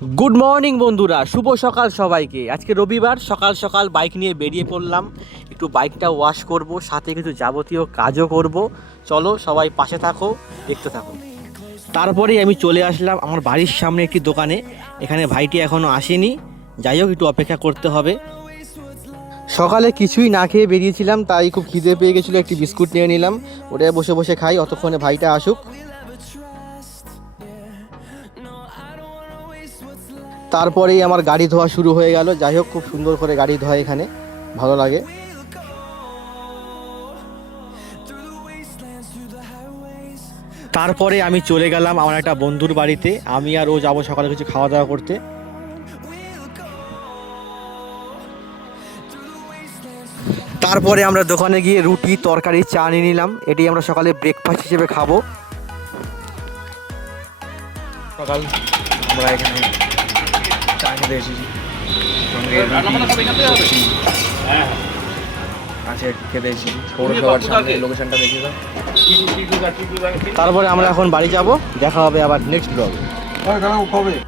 Good morning বন্ধুরা, শুভ সকাল সবাইকে। আজকে রবিবার, সকাল সকাল বাইক নিয়ে বেরিয়ে পড়লাম। একটু বাইকটা ওয়াশ করব, সাথে কিছু যাবতীয় কাজও করব। চলো সবাই পাশে থাকো, দেখতে থাকো। তারপরেই আমি চলে আসলাম আমার বাড়ির সামনে একটি দোকানে। এখানে ভাইটি এখনও আসেনি, যাই হোক একটু অপেক্ষা করতে হবে। সকালে কিছুই না খেয়ে বেরিয়েছিলাম, তাই খুব খিদে পেয়ে গেছিলো, একটি বিস্কুট নিয়ে নিলাম। ওটা বসে বসে খাই, অতক্ষণে ভাইটা আসুক। তারপরেই আমার গাড়ি ধোয়া শুরু হয়ে গেল। যাই হোক, খুব সুন্দর করে গাড়ি ধোয়া, এখানে ভালো লাগে। তারপরে আমি চলে গেলাম আমার একটা বন্ধুর বাড়িতে। আমি আর ও যাবো সকালে কিছু খাওয়া দাওয়া করতে। তারপরে আমরা দোকানে গিয়ে রুটি, তরকারি, চা নিয়ে নিলাম। এটি আমরা সকালে ব্রেকফাস্ট হিসেবে খাবো। সকাল আমরা এখানে চা খেতে এসেছি, সঙ্গে আছে খেতে এসেছি। পৌরসভার সামনে, লোকেশনটা দেখে দাও। তারপরে আমরা এখন বাড়ি যাব, দেখা হবে আবার নেক্সট ব্লগে।